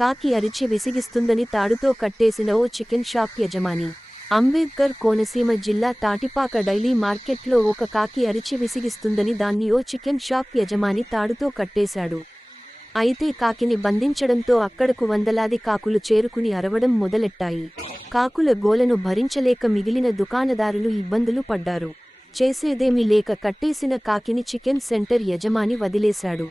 కాకి అరిచి విసిగిస్తుందని తాడుతో కట్టేసిన ఓ చికెన్ షాప్ యజమాని. అంబేద్కర్ కోనసీమ జిల్లా తాటిపాక డైలీ మార్కెట్లో ఒక కాకి అరిచి విసిగిస్తుందని దాన్ని ఓ చికెన్ షాప్ యజమాని తాడుతో కట్టేశాడు. అయితే కాకిని బంధించడంతో అక్కడకు వందలాది కాకులు చేరుకుని అరవడం మొదలెట్టాయి. కాకుల గోలను భరించలేక మిగిలిన దుకాణదారులు ఇబ్బందులు పడ్డారు. చేసేదేమీ లేక కట్టేసిన కాకిని చికెన్ సెంటర్ యజమాని వదిలేశాడు.